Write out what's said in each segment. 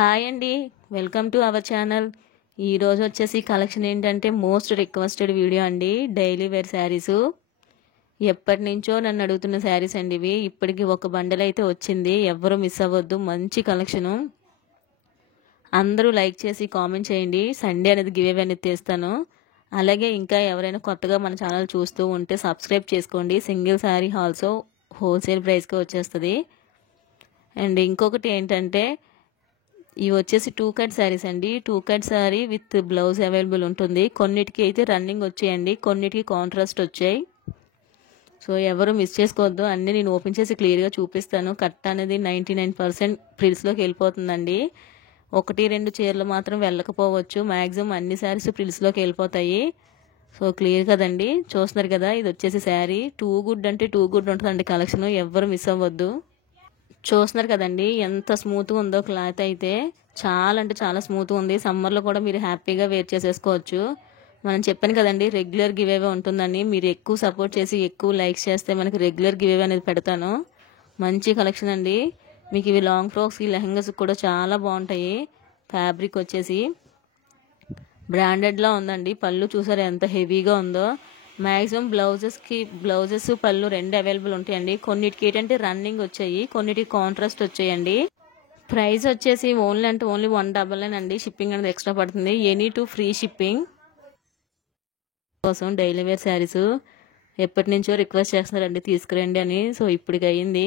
Hi అండి, welcome to our channel. ఈరోజు వచ్చేసి కలెక్షన్ ఏంటంటే మోస్ట్ రిక్వెస్టెడ్ వీడియో అండి. Daily wear saris. ఎప్పటి నుంచో నన్ను అడుగుతున్న శారీస్ అండి ఇవి. ఇప్పటికి ఒక బండల్ అయితే వచ్చింది. ఎవ్వరూ మిస్ అవ్వద్దు. మంచి కలెక్షను. అందరూ లైక్ చేసి కామెంట్ చేయండి. సండే అనేది గివ్ అవే అనేది తీస్తాను. అలాగే ఇంకా ఎవరైనా కొత్తగా మన ఛానల్ చూస్తూ ఉంటే సబ్స్క్రైబ్ చేసుకోండి. సింగిల్ శారీ ఆల్సో హోల్సేల్ ప్రైస్కి వచ్చేస్తుంది. అండ్ ఇంకొకటి ఏంటంటే ఇవి వచ్చేసి 2 కట్ శారీస్ అండి. 2 cut sari with blouse available ఉంటుంది. కొన్నిటికి అయితే రన్నింగ్ వచ్చాయండి, కొన్నిటికి కాంట్రాస్ట్ వచ్చాయి. సో ఎవరు మిస్ చేసుకోవద్దు. అన్నీ నేను ఓపెన్ చేసి క్లియర్గా చూపిస్తాను. కట్ అనేది 99% ప్రిల్స్లోకి వెళ్ళిపోతుందండి. 1-2 చీరలు మాత్రం వెళ్ళకపోవచ్చు. మ్యాక్సిమం అన్ని శారీస్ ప్రిల్స్లోకి వెళ్ళిపోతాయి. సో క్లియర్ కదండి, చూస్తున్నారు కదా. ఇది వచ్చేసి శారీ టూ గుడ్ అంటే టూ గుడ్ ఉంటుందండి కలెక్షన్. ఎవ్వరు మిస్ అవ్వద్దు. చూస్తున్నారు కదండి ఎంత స్మూత్గా ఉందో. క్లాత్ అయితే చాలా అంటే చాలా స్మూత్గా ఉంది. సమ్మర్లో కూడా మీరు హ్యాపీగా వేర్ చేసేసుకోవచ్చు. మనం చెప్పాను కదండి రెగ్యులర్ గివ్ అవే ఉంటుందని. మీరు ఎక్కువ సపోర్ట్ చేసి ఎక్కువ లైక్స్ చేస్తే మనకి రెగ్యులర్ గివ్ అవే అనేది పెడతాను. మంచి కలెక్షన్ అండి. మీకు ఇవి లాంగ్ ఫ్రాక్స్కి లెహంగాస్ కూడా చాలా బాగుంటాయి. ఫ్యాబ్రిక్ వచ్చేసి బ్రాండెడ్లా ఉందండి. పళ్ళు చూసారా ఎంత హెవీగా ఉందో. మ్యాక్సిమం బ్లౌజెస్ పళ్ళు రెండు అవైలబుల్ ఉంటాయండి. కొన్నిటికి ఏంటంటే రన్నింగ్ వచ్చాయి, కొన్నిటికి కాంట్రాస్ట్ వచ్చాయండి. ప్రైస్ వచ్చేసి ఓన్లీ 199 అండి. షిప్పింగ్ అనేది ఎక్స్ట్రా పడుతుంది. ఎనీ టు ఫ్రీ షిప్పింగ్ కోసం డైలీ వేర్ శారీస్ ఎప్పటి నుంచో రిక్వెస్ట్ చేస్తున్నారండి తీసుకురండి అని. సో ఇప్పటికి అయ్యింది.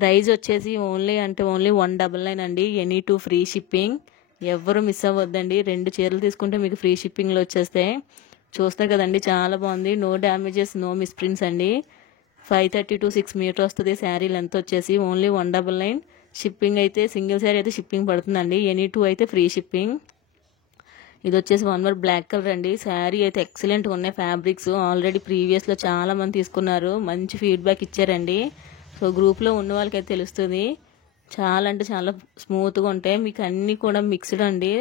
ప్రైస్ వచ్చేసి ఓన్లీ 199 అండి. Any to free shipping. ఎవ్వరు మిస్ అవ్వద్దండి. 2 చీరలు తీసుకుంటే మీకు ఫ్రీ షిప్పింగ్లో వచ్చేస్తాయి. చూస్తారు కదండి చాలా బాగుంది. నో డ్యామేజెస్, నో మిస్ప్రింట్స్ అండి. 530 to 6 మీటర్ వస్తుంది. శారీ లెంత్ వచ్చేసి ఓన్లీ 199. షిప్పింగ్ అయితే సింగిల్ శారీ అయితే షిప్పింగ్ పడుతుందండి. ఎనీ 2 అయితే ఫ్రీ షిప్పింగ్. ఇది వచ్చేసి 1 more బ్లాక్ కలర్ అండి. శారీ అయితే ఎక్సలెంట్గా ఉన్నాయి. ఫ్యాబ్రిక్స్ ఆల్రెడీ ప్రీవియస్లో చాలా మంది తీసుకున్నారు, మంచి ఫీడ్బ్యాక్ ఇచ్చారండి. సో గ్రూప్లో ఉన్న వాళ్ళకైతే తెలుస్తుంది. చాలా అంటే చాలా స్మూత్గా ఉంటాయి. మీకు అన్నీ కూడా మిక్స్డ్ అండి.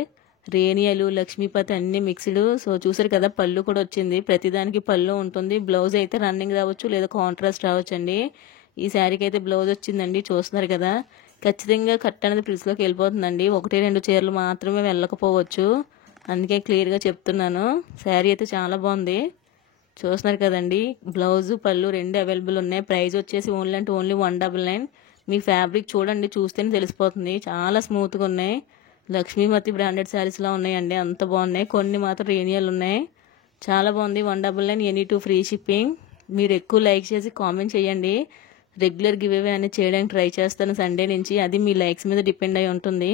రేనియలు, లక్ష్మీపతి అన్ని మిక్స్డ్. సో చూసారు కదా పళ్ళు కూడా వచ్చింది. ప్రతిదానికి పళ్ళు ఉంటుంది. బ్లౌజ్ అయితే రన్నింగ్ రావచ్చు లేదా కాంట్రాస్ట్ రావచ్చు అండి. ఈ శారీకి అయితే బ్లౌజ్ వచ్చిందండి. చూస్తున్నారు కదా. ఖచ్చితంగా కట్ అనేది ప్రిల్స్లోకి వెళ్ళిపోతుందండి. 1-2 చీరలు మాత్రమే వెళ్ళకపోవచ్చు. అందుకే క్లియర్గా చెప్తున్నాను. శారీ అయితే చాలా బాగుంది. చూస్తున్నారు కదండి. బ్లౌజు పళ్ళు రెండు అవైలబుల్ ఉన్నాయి. ప్రైస్ వచ్చేసి ఓన్లీ 199. మీ ఫ్యాబ్రిక్ చూడండి, చూస్తేనే తెలిసిపోతుంది. చాలా స్మూత్గా ఉన్నాయి. లక్ష్మీమతి బ్రాండెడ్ శారీస్లా ఉన్నాయండి, అంత బాగున్నాయి. కొన్ని మాత్రం రేనియల్ ఉన్నాయి. చాలా బాగుంది. 199 ఎనీ టు ఫ్రీ షిప్పింగ్. మీరు ఎక్కువ లైక్ చేసి కామెంట్ చేయండి. రెగ్యులర్ గివ్ అవే అనేది చేయడానికి ట్రై చేస్తాను సండే నుంచి. అది మీ లైక్స్ మీద డిపెండ్ అయి ఉంటుంది.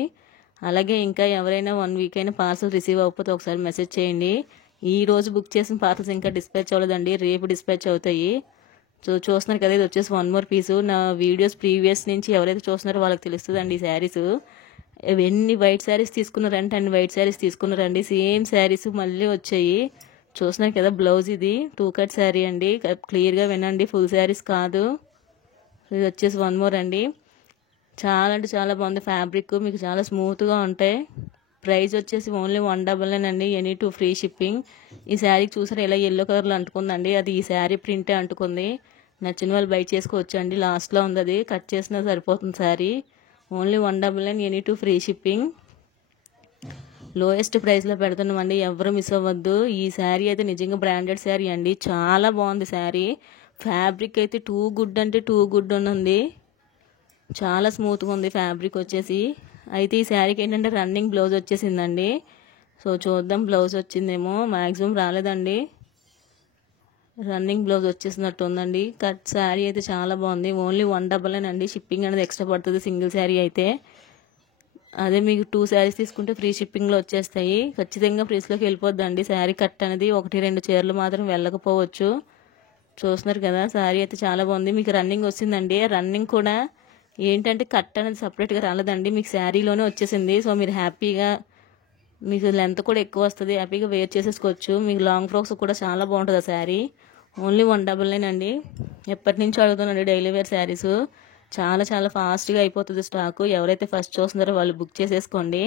అలాగే ఇంకా ఎవరైనా 1 week అయినా పార్సల్ రిసీవ్ అవ్వకపోతే ఒకసారి మెసేజ్ చేయండి. ఈ రోజు బుక్ చేసిన పార్సల్స్ ఇంకా డిస్పాచ్ అవ్వలేదండి, రేపు డిస్పాచ్ అవుతాయి. సో చూస్తున్నారు కదా. ఇది వచ్చేసి 1 more పీసు. నా వీడియోస్ ప్రీవియస్ నుంచి ఎవరైతే చూస్తున్నారో వాళ్ళకి తెలుస్తుందండి ఈ శారీస్. ఎన్ని వైట్ శారీస్ తీసుకున్నారంటే అన్ని వైట్ శారీస్ తీసుకున్నారండి. సేమ్ శారీస్ మళ్ళీ వచ్చాయి. చూస్తున్నారు కదా. బ్లౌజ్ ఇది 2 కట్ శారీ అండి. క్లియర్గా వినండి, ఫుల్ శారీస్ కాదు. ఇది వచ్చేసి 1 more అండి. చాలా అంటే చాలా బాగుంది. ఫ్యాబ్రిక్ మీకు చాలా స్మూత్గా ఉంటాయి. ప్రైస్ వచ్చేసి ఓన్లీ 199 అండి. Any to free shipping. ఈ శారీకి చూసారా ఇలా ఎల్లో కలర్లో అంటుకుందండి. అది ఈ శారీ ప్రింటే అంటుకుంది. నచ్చిన వాళ్ళు బై చేసుకోవచ్చు అండి. లాస్ట్లో ఉంది, అది కట్ చేసినా సరిపోతుంది sari. Only 199 any to free shipping. Lowest ప్రైస్లో పెడుతున్నామండి. ఎవరు మిస్ అవ్వద్దు. ఈ శారీ అయితే నిజంగా బ్రాండెడ్ శారీ అండి. చాలా బాగుంది శారీ. ఫ్యాబ్రిక్ అయితే టూ గుడ్ అంటే టూ గుడ్ ఉంది. చాలా స్మూత్గా ఉంది ఫ్యాబ్రిక్ వచ్చేసి. అయితే ఈ శారీకి ఏంటంటే రన్నింగ్ బ్లౌజ్ వచ్చేసిందండి. సో చూద్దాం బ్లౌజ్ వచ్చిందేమో. మ్యాక్సిమం రాలేదండి. రన్నింగ్ బ్లౌజ్ వచ్చేసినట్టు ఉందండి. కట్ శారీ అయితే చాలా బాగుంది. ఓన్లీ 199 అండి. షిప్పింగ్ అనేది ఎక్స్ట్రా పడుతుంది సింగిల్ శారీ అయితే. అదే మీకు 2 శారీస్ తీసుకుంటే ఫ్రీ షిప్పింగ్లో వచ్చేస్తాయి. ఖచ్చితంగా ఫ్రీస్లోకి వెళ్ళిపోద్దండి. శారీ కట్ అనేది 1-2 చీరలు మాత్రం వెళ్ళకపోవచ్చు. చూస్తున్నారు కదా. శారీ అయితే చాలా బాగుంది. మీకు రన్నింగ్ వచ్చిందండి. రన్నింగ్ కూడా ఏంటంటే కట్ అనేది సపరేట్గా రాలేదండి, మీకు శారీలోనే వచ్చేసింది. సో మీరు హ్యాపీగా, మీకు లెంత్ కూడా ఎక్కువ వస్తుంది, హ్యాపీగా వేర్ చేసేసుకోవచ్చు. మీకు లాంగ్ ఫ్రాక్స్ కూడా చాలా బాగుంటుంది ఆ శారీ. ఓన్లీ 199 అండి. ఎప్పటి నుంచో అడుగుతున్నాండి డైలీ వేర్ శారీస్. చాలా చాలా ఫాస్ట్గా అయిపోతుంది స్టాకు. ఎవరైతే ఫస్ట్ చూస్తున్నారో వాళ్ళు బుక్ చేసేసుకోండి.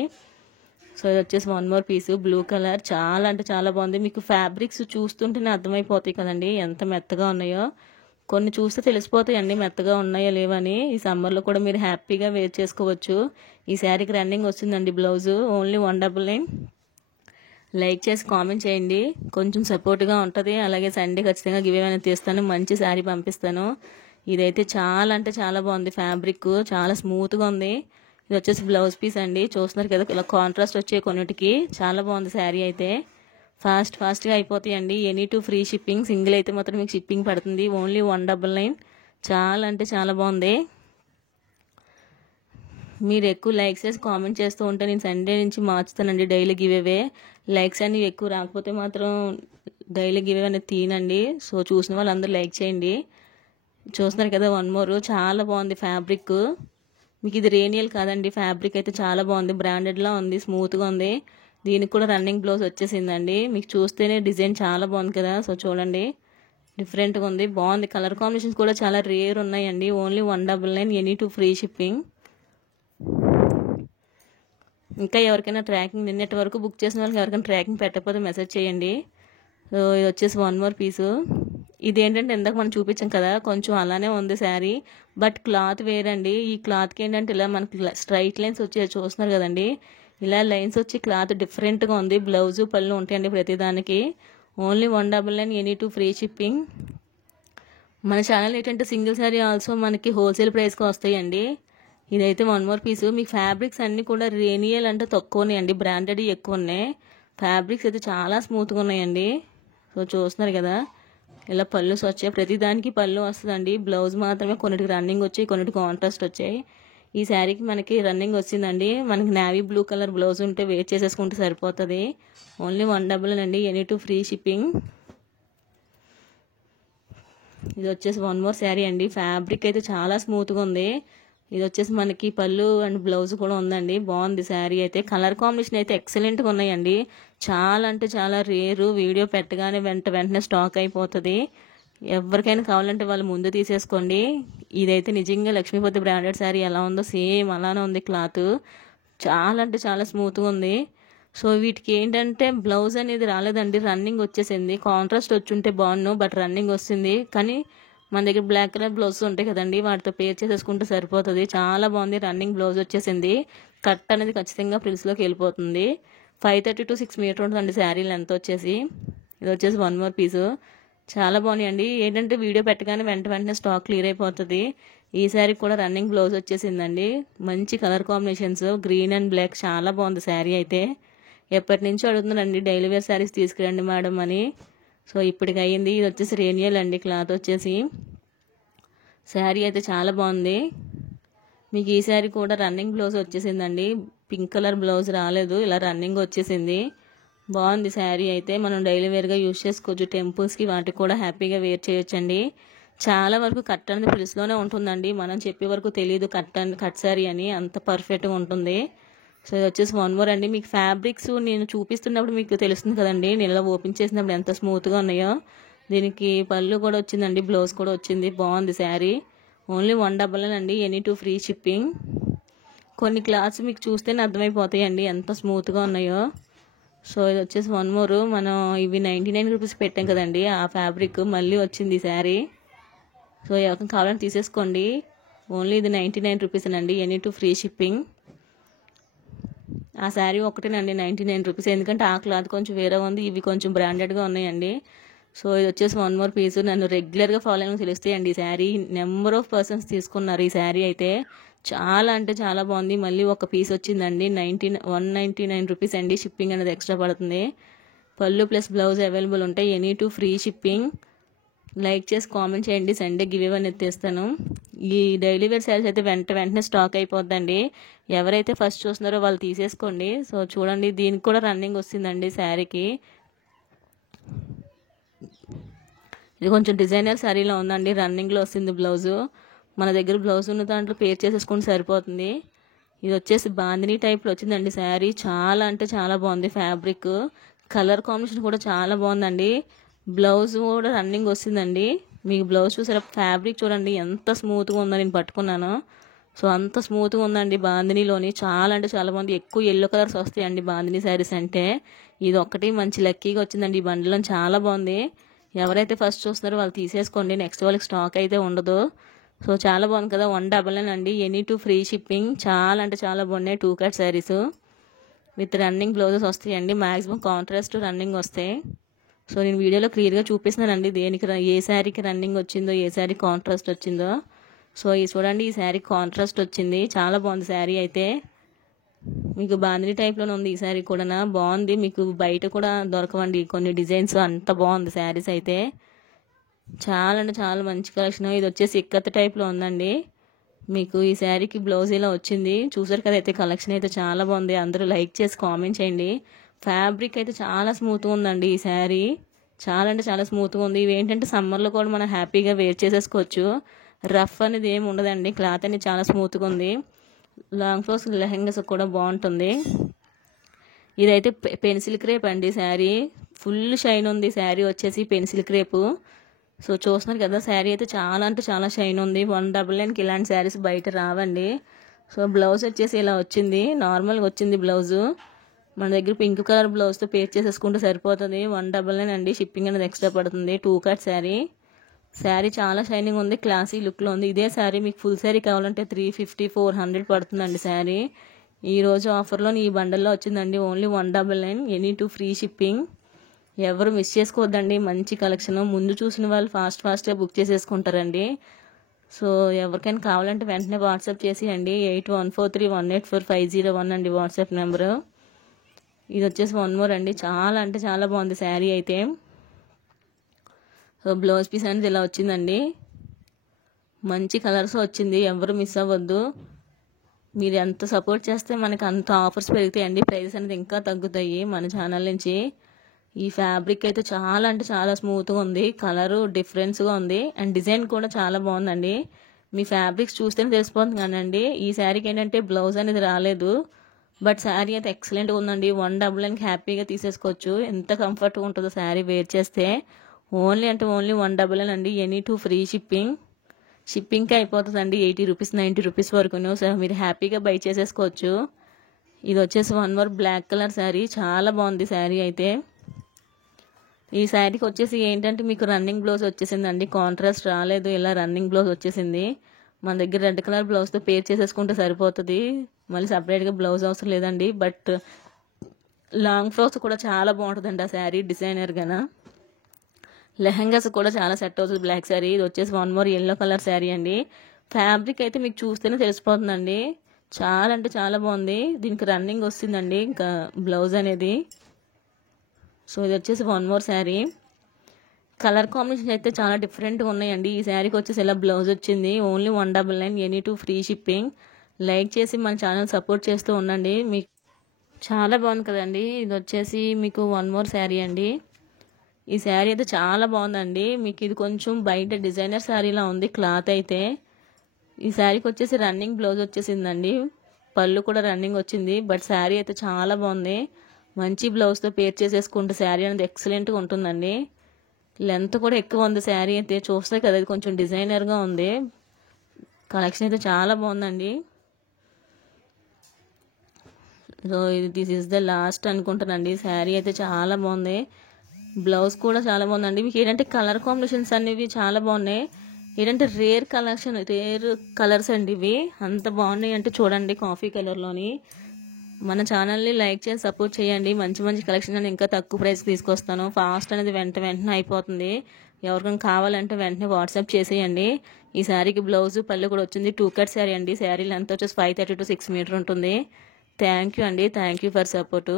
సో ఇది వచ్చేసి 1 more పీసు. బ్లూ కలర్ చాలా అంటే చాలా బాగుంది. మీకు ఫ్యాబ్రిక్స్ చూస్తుంటేనే అర్థమైపోతాయి కదండి ఎంత మెత్తగా ఉన్నాయో. కొన్ని చూస్తే తెలిసిపోతాయండి మెత్తగా ఉన్నాయా లేవని. ఈ సమ్మర్లో కూడా మీరు హ్యాపీగా వేర్ చేసుకోవచ్చు. ఈ శారీకి రన్నింగ్ వస్తుందండి బ్లౌజు, ఓన్లీ 199. లైక్ చేసి కామెంట్ చేయండి, కొంచెం సపోర్ట్గా ఉంటుంది. అలాగే సండే ఖచ్చితంగా గివ్ ఏమైనా తీస్తాను, మంచి శారీ పంపిస్తాను. ఇదైతే చాలా అంటే చాలా బాగుంది, ఫ్యాబ్రిక్ చాలా స్మూత్గా ఉంది. ఇది వచ్చేసి బ్లౌజ్ పీస్ అండి, చూస్తున్నారు కదా ఇలా కాంట్రాస్ట్ వచ్చే కొన్నిటికి. చాలా బాగుంది శారీ అయితే. ఫాస్ట్గా అయిపోతాయండి. Any two free shipping. Single అయితే మాత్రం మీకు షిప్పింగ్ పడుతుంది, ఓన్లీ 199. చాలా అంటే చాలా బాగుంది. మీరు ఎక్కువ లైక్స్ చేసి కామెంట్ చేస్తూ ఉంటే నేను సండే నుంచి మార్చుతానండి డైలీ గివ్ అవే. లైక్స్ అనేవి ఎక్కువ రాకపోతే మాత్రం డైలీ గివ్ అవే అనేది తీనండి. సో చూసిన వాళ్ళందరూ లైక్ చేయండి. చూస్తున్నారు కదా వన్ మోర్, చాలా బాగుంది ఫ్యాబ్రిక్. మీకు ఇది రేనియల్ కాదండి, ఫ్యాబ్రిక్ అయితే చాలా బాగుంది, బ్రాండెడ్లా ఉంది, స్మూత్గా ఉంది. దీనికి కూడా రన్నింగ్ బ్లౌజ్ వచ్చేసిందండి. మీకు చూస్తేనే డిజైన్ చాలా బాగుంది కదా. సో చూడండి, డిఫరెంట్గా ఉంది, బాగుంది. కలర్ కాంబినేషన్స్ కూడా చాలా రేర్ ఉన్నాయండి, only 199, any two free shipping. ఇంకా ఎవరికైనా ట్రాకింగ్ నిన్నటి వరకు బుక్ చేసిన వాళ్ళకి ఎవరికైనా ట్రాకింగ్ పెట్టకపోతే మెసేజ్ చేయండి. సో ఇది వచ్చేసి వన్ మోర్ పీసు. ఇదేంటంటే ఇందాక మనం చూపించాం కదా, కొంచెం అలానే ఉంది శారీ, బట్ క్లాత్ వేరండి. ఈ క్లాత్కి ఏంటంటే ఇలా మనకి స్ట్రైట్ లైన్స్ వచ్చి చూస్తున్నారు కదండి, ఇలా లైన్స్ వచ్చి క్లాత్ డిఫరెంట్గా ఉంది. బ్లౌజు పళ్ళు ఉంటాయండి ప్రతిదానికి, only 199, any two free shipping. మన ఛానల్ ఏంటంటే సింగిల్ శారీ ఆల్సో మనకి హోల్సేల్ ప్రైస్కి వస్తాయండి. ఇదైతే వన్ మోర్ పీసు. మీకు ఫ్యాబ్రిక్స్ అన్నీ కూడా రేనియల్ అంటే తక్కువ ఉన్నాయండి, బ్రాండెడ్ ఎక్కువ ఉన్నాయి. ఫ్యాబ్రిక్స్ అయితే చాలా స్మూత్గా ఉన్నాయండి. సో చూస్తున్నారు కదా, ఇలా పళ్ళుస్ వచ్చాయి, ప్రతిదానికి పళ్ళు వస్తుందండి. బ్లౌజ్ మాత్రమే కొన్నిటికి రన్నింగ్ వచ్చాయి, కొన్నిటికి కాంట్రాస్ట్ వచ్చాయి. ఈ శారీకి మనకి రన్నింగ్ వచ్చిందండి. మనకి నేవీ బ్లూ కలర్ బ్లౌజ్ ఉంటే వేర్ చేసేసుకుంటే సరిపోతుంది, ఓన్లీ 199 అండి, ఎనీ టూ ఫ్రీ షిప్పింగ్. ఇది వచ్చేసి వన్ మోర్ శారీ అండి, ఫ్యాబ్రిక్ అయితే చాలా స్మూత్గా ఉంది. ఇది వచ్చేసి మనకి పళ్ళు అండ్ బ్లౌజ్ కూడా ఉందండి, బాగుంది శారీ అయితే. కలర్ కాంబినేషన్ అయితే ఎక్సలెంట్గా ఉన్నాయండి, చాలా అంటే చాలా రేరు. వీడియో పెట్టగానే వెంటనే స్టాక్ అయిపోతుంది. ఎవరికైనా కావాలంటే వాళ్ళు ముందు తీసేసుకోండి. ఇదైతే నిజంగా లక్ష్మీపతి బ్రాండెడ్ శారీ ఎలా ఉందో సేమ్ అలానే ఉంది. క్లాత్ చాలా అంటే చాలా స్మూత్గా ఉంది. సో వీటికి ఏంటంటే బ్లౌజ్ అనేది రాలేదండి, రన్నింగ్ వచ్చేసింది. కాంట్రాస్ట్ వచ్చుంటే బాగున్నాను, బట్ రన్నింగ్ వస్తుంది. కానీ మన దగ్గర బ్లాక్ కలర్ బ్లౌజ్ ఉంటాయి కదండి, వాటితో పేర్ చేసేసుకుంటే సరిపోతుంది. చాలా బాగుంది, రన్నింగ్ బ్లౌజ్ వచ్చేసింది. కట్ అనేది ఖచ్చితంగా ఫ్రిల్స్లోకి వెళ్ళిపోతుంది. 530 to 6 మీటర్ ఉంటుందండి శారీ లెంత్ వచ్చేసి. ఇది వచ్చేసి వన్ మోర్ పీసు. చాలా బాగున్నాయండి. ఏంటంటే వీడియో పెట్టగానే వెంటనే స్టాక్ క్లియర్ అయిపోతుంది. ఈ శారీ కూడా రన్నింగ్ బ్లౌజ్ వచ్చేసిందండి. మంచి colour combinations, green and black, చాలా బాగుంది శారీ అయితే. ఎప్పటి నుంచో అడుగుతున్నారండి డైలీ వేర్ శారీస్ తీసుకురండి మేడం అని. సో ఇప్పటికి అయ్యింది. ఇది వచ్చేసి రేనియల్ అండి, క్లాత్ వచ్చేసి. శారీ అయితే చాలా బాగుంది. మీకు ఈ శారీ కూడా రన్నింగ్ బ్లౌజ్ వచ్చేసిందండి, పింక్ కలర్ బ్లౌజ్ రాలేదు, ఇలా రన్నింగ్ వచ్చేసింది. బాగుంది శారీ అయితే. మనం డైలీ వేర్గా యూజ్ చేసుకోవచ్చు, టెంపుల్స్కి వాటికి కూడా హ్యాపీగా వేర్ చేయొచ్చండి. చాలా వరకు కట్ అనేది ఫ్రిల్స్లోనే ఉంటుందండి, మనం చెప్పే వరకు తెలియదు కట్ శారీ అని, అంత పర్ఫెక్ట్గా ఉంటుంది. సో ఇది వచ్చేసి వన్ మోర్ అండి. మీకు ఫ్యాబ్రిక్స్ నేను చూపిస్తున్నప్పుడు మీకు తెలుస్తుంది కదండి, నేను ఇలా ఓపెన్ చేసినప్పుడు ఎంత స్మూత్గా ఉన్నాయో. దీనికి పళ్ళు కూడా వచ్చిందండి, బ్లౌజ్ కూడా వచ్చింది, బాగుంది శారీ. ఓన్లీ 199 అండి, ఎనీ టూ ఫ్రీ షిప్పింగ్. కొన్ని క్లాత్స్ మీకు చూస్తేనే అర్థమైపోతాయండి ఎంత స్మూత్గా ఉన్నాయో. సో ఇది వచ్చేసి వన్ మోర్. మనం ఇవి 99 రూపీస్ పెట్టాం కదండి, ఆ ఫ్యాబ్రిక్ మళ్ళీ వచ్చింది ఈ శారీ. సో ఎవరికైనా కావాలని తీసేసుకోండి, ఓన్లీ ఇది 99 రూపీస్ అండి, ఎనీ టూ ఫ్రీ షిప్పింగ్. ఆ శారీ ఒకటేనండి 99 రూపీస్, ఎందుకంటే ఆ క్లాత్ కొంచెం వేరే ఉంది, ఇవి కొంచెం బ్రాండెడ్గా ఉన్నాయండి. సో ఇది వచ్చేసి వన్ మోర్ పీస్. నన్ను రెగ్యులర్గా ఫాలో అయిన తెలుస్తాయండి ఈ శారీ, నెంబర్ ఆఫ్ పర్సన్స్ తీసుకున్నారు ఈ శారీ అయితే. చాలా అంటే చాలా బాగుంది. మళ్ళీ ఒక పీస్ వచ్చిందండి, 199 రూపీస్ అండి, షిప్పింగ్ అనేది ఎక్స్ట్రా పడుతుంది. పళ్ళు ప్లస్ బ్లౌజ్ అవైలబుల్ ఉంటాయి, any two free shipping. Like చేసి కామెంట్ చేయండి, సండే గివ్ అవే అనేది తెస్తాను. ఈ డైలీ వేర్ శారీస్ అయితే వెంటనే స్టాక్ అయిపోద్దండి. ఎవరైతే ఫస్ట్ చూస్తున్నారో వాళ్ళు తీసేసుకోండి. సో చూడండి, దీనికి కూడా రన్నింగ్ వస్తుందండి శారీకి. ఇది కొంచెం డిజైనర్ శారీలో ఉందండి, రన్నింగ్లో వస్తుంది బ్లౌజు. మన దగ్గర బ్లౌజ్ ఉన్న దాంట్లో పేర్ చేసేసుకుంటే సరిపోతుంది. ఇది వచ్చేసి బాందినీ టైప్లో వచ్చిందండి శారీ, చాలా అంటే చాలా బాగుంది ఫ్యాబ్రిక్. కలర్ కాంబినేషన్ కూడా చాలా బాగుందండి. బ్లౌజ్ కూడా రన్నింగ్ వస్తుందండి. మీకు బ్లౌజ్ చూసారా, ఫ్యాబ్రిక్ చూడండి ఎంత స్మూత్గా ఉందో, నేను పట్టుకున్నాను. సో అంత స్మూత్గా ఉందండి బాందినీలోని, చాలా అంటే చాలా బాగుంది. ఎక్కువ ఎల్లో కలర్స్ వస్తాయండి బాందినీ శారీస్ అంటే. ఇది ఒక్కటి మంచి లక్కీగా వచ్చిందండి ఈ బండిలో, చాలా బాగుంది. ఎవరైతే ఫస్ట్ చూస్తున్నారో వాళ్ళు తీసేసుకోండి, నెక్స్ట్ వాళ్ళకి స్టాక్ అయితే ఉండదు. సో చాలా బాగుంది కదా, 199 అండి, ఎనీ టూ ఫ్రీ షిప్పింగ్. చాలా అంటే చాలా బాగున్నాయి 2 cut saris with running blouses వస్తాయండి. మ్యాక్సిమం కాంట్రాస్ట్ రన్నింగ్ వస్తాయి. సో నేను వీడియోలో క్లియర్గా చూపిస్తున్నానండి దేనికి ఏ శారీకి రన్నింగ్ వచ్చిందో, ఏ శారీ కాంట్రాస్ట్ వచ్చిందో. సో ఈ చూడండి, ఈ శారీ కాంట్రాస్ట్ వచ్చింది, చాలా బాగుంది శారీ అయితే. మీకు బాందిని టైప్లోనే ఉంది ఈ శారీ కూడా, బాగుంది. మీకు బయట కూడా దొరకవండి కొన్ని డిజైన్స్, అంత బాగుంది శారీస్ అయితే. చాలా అంటే చాలా మంచి కలెక్షన్. ఇది వచ్చేసి ఇక్కత్ టైప్లో ఉందండి. మీకు ఈ శారీకి బ్లౌజ్ ఇలా వచ్చింది, చూసారు కదా. అయితే కలెక్షన్ అయితే చాలా బాగుంది, అందరూ లైక్ చేసి కామెంట్ చేయండి. ఫ్యాబ్రిక్ అయితే చాలా స్మూత్గా ఉందండి ఈ శారీ, చాలా అంటే చాలా స్మూత్గా ఉంది. ఇవి ఏంటంటే సమ్మర్లో కూడా మనం హ్యాపీగా వేర్ చేసేసుకోవచ్చు. రఫ్ అనేది ఏమి ఉండదండి, క్లాత్ అనేది చాలా స్మూత్గా ఉంది. లాంగ్ ఫ్రాక్స్ లెహెంగాస్ కూడా బాగుంటుంది. ఇదైతే పెన్సిల్ క్రేప్ అండి శారీ, ఫుల్ షైన్ ఉంది శారీ వచ్చేసి పెన్సిల్ క్రేపు. సో చూస్తున్నారు కదా, శారీ అయితే చాలా అంటే చాలా షైన్ ఉంది. 199కి ఇలాంటి శారీస్ బయట రావండి. సో బ్లౌజ్ వచ్చేసి ఇలా వచ్చింది, నార్మల్గా వచ్చింది బ్లౌజు. మన దగ్గర పింక్ కలర్ బ్లౌజ్తో పేర్ చేసేసుకుంటే సరిపోతుంది. 199 అండి, షిప్పింగ్ అనేది ఎక్స్ట్రా పడుతుంది. 2 కట్ శారీ. శారీ చాలా షైనింగ్ ఉంది, క్లాసీ లుక్లో ఉంది. ఇదే శారీ మీకు ఫుల్ శారీ కావాలంటే 350, 400 పడుతుందండి శారీ. ఈరోజు ఆఫర్లో ఈ బండల్లో వచ్చిందండి, only 199, any two free shipping. ఎవరు మిస్ చేసుకోవద్దండి, మంచి కలెక్షన్. ముందు చూసిన వాళ్ళు ఫాస్ట్గా బుక్ చేసేసుకుంటారండి. సో ఎవరికైనా కావాలంటే వెంటనే వాట్సాప్ చేసేయండి. 8143184501 అండి వాట్సాప్ నెంబరు. ఇది వచ్చేసి 1 మోర్ అండి, చాలా అంటే చాలా బాగుంది శారీ అయితే. సో బ్లౌజ్ పీస్ అనేది ఇలా వచ్చిందండి, మంచి కలర్స్ వచ్చింది, ఎవరు మిస్ అవ్వద్దు. మీరు ఎంత సపోర్ట్ చేస్తే మనకి అంత ఆఫర్స్ పెరుగుతాయండి, ప్రైజెస్ అనేది ఇంకా తగ్గుతాయి మన ఛానల్ నుంచి. ఈ ఫ్యాబ్రిక్ అయితే చాలా అంటే చాలా స్మూత్గా ఉంది, కలరు డిఫరెన్స్గా ఉంది, అండ్ డిజైన్ కూడా చాలా బాగుందండి. మీ ఫ్యాబ్రిక్స్ చూస్తేనే తెలిసిపోతుంది కానండి. ఈ శారీకి ఏంటంటే బ్లౌజ్ అనేది రాలేదు, బట్ శారీ అయితే ఎక్సలెంట్గా ఉందండి. 199కి హ్యాపీగా తీసేసుకోవచ్చు, ఎంత కంఫర్ట్గా ఉంటుందో శారీ వేర్ చేస్తే. ఓన్లీ అంటే ఓన్లీ 199 అండి, ఎనీ టూ ఫ్రీ షిప్పింగ్. షిప్పింగ్కి అయిపోతుందండి 80 రూపీస్ 90 రూపీస్ వరకును. సో మీరు హ్యాపీగా బై చేసేసుకోవచ్చు. ఇది వచ్చేసి 1 మోర్ బ్లాక్ కలర్ శారీ, చాలా బాగుంది శారీ అయితే. ఈ శారీకి వచ్చేసి ఏంటంటే మీకు రన్నింగ్ బ్లౌజ్ వచ్చేసిందండి, కాంట్రాస్ట్ రాలేదు, ఇలా రన్నింగ్ బ్లౌజ్ వచ్చేసింది. మన దగ్గర రెడ్ కలర్ బ్లౌజ్తో పేర్ చేసేసుకుంటే సరిపోతుంది, మళ్ళీ సపరేట్గా బ్లౌజ్ అవసరం లేదండి. బట్ లాంగ్ ఫ్రాక్స్ కూడా చాలా బాగుంటుందండి ఆ శారీ, డిజైనర్గాన. లెహంగాస్ కూడా చాలా సెట్ అవుతుంది బ్లాక్ శారీ. ఇది వచ్చేసి 1 మోర్ ఎల్లో కలర్ శారీ అండి. ఫ్యాబ్రిక్ అయితే మీకు చూస్తేనే తెలిసిపోతుందండి, చాలా అంటే చాలా బాగుంది. దీనికి రన్నింగ్ వస్తుందండి ఇంకా బ్లౌజ్ అనేది. సో ఇది వచ్చేసి 1 మోర్ శారీ. కలర్ కాంబినేషన్ అయితే చాలా డిఫరెంట్గా ఉన్నాయండి. ఈ శారీకి వచ్చేసి ఇలా బ్లౌజ్ వచ్చింది, only 199, any two free shipping. Like చేసి మన ఛానల్ సపోర్ట్ చేస్తూ ఉండండి. మీకు చాలా బాగుంది కదండి. ఇది వచ్చేసి మీకు 1 మోర్ శారీ అండి. ఈ శారీ అయితే చాలా బాగుందండి. మీకు ఇది కొంచెం బయట డిజైనర్ శారీలా ఉంది క్లాత్ అయితే. ఈ శారీకి వచ్చేసి రన్నింగ్ బ్లౌజ్ వచ్చేసిందండి, పళ్ళు కూడా రన్నింగ్ వచ్చింది. బట్ శారీ అయితే చాలా బాగుంది, మంచి బ్లౌజ్తో పేర్ చేసేసుకుంటే శారీ అనేది ఎక్సలెంట్గా ఉంటుందండి. లెంత్ కూడా ఎక్కువ ఉంది శారీ అయితే, చూస్తే కదా ఇది కొంచెం డిజైనర్గా ఉంది. కలెక్షన్ అయితే చాలా బాగుందండి. So this is the last అనుకుంటానండి. శారీ అయితే చాలా బాగుంది, బ్లౌజ్ కూడా చాలా బాగుందండి. మీకు ఏంటంటే కలర్ కాంబినేషన్స్ అనేవి చాలా బాగున్నాయి. ఏంటంటే రేర్ కలర్స్ అండి ఇవి, అంత బాగున్నాయి అంటే చూడండి. కాఫీ కలర్లోని మన ఛానల్ని లైక్ చేసి సపోర్ట్ చేయండి. మంచి మంచి కలెక్షన్ అని ఇంకా తక్కువ ప్రైస్కి తీసుకొస్తాను. ఫాస్ట్ అనేది వెంటనే అయిపోతుంది. ఎవరికైనా కావాలంటే వెంటనే వాట్సాప్ చేసేయండి. ఈ శారీకి బ్లౌజ్ పళ్ళు కూడా వచ్చింది. 2 కట్ శారీ అండి. శారీ లెంత్ వచ్చేసి 530 to 6 మీటర్ ఉంటుంది. థ్యాంక్ యూ అండి, థ్యాంక్ యూ ఫర్ సపోర్టు.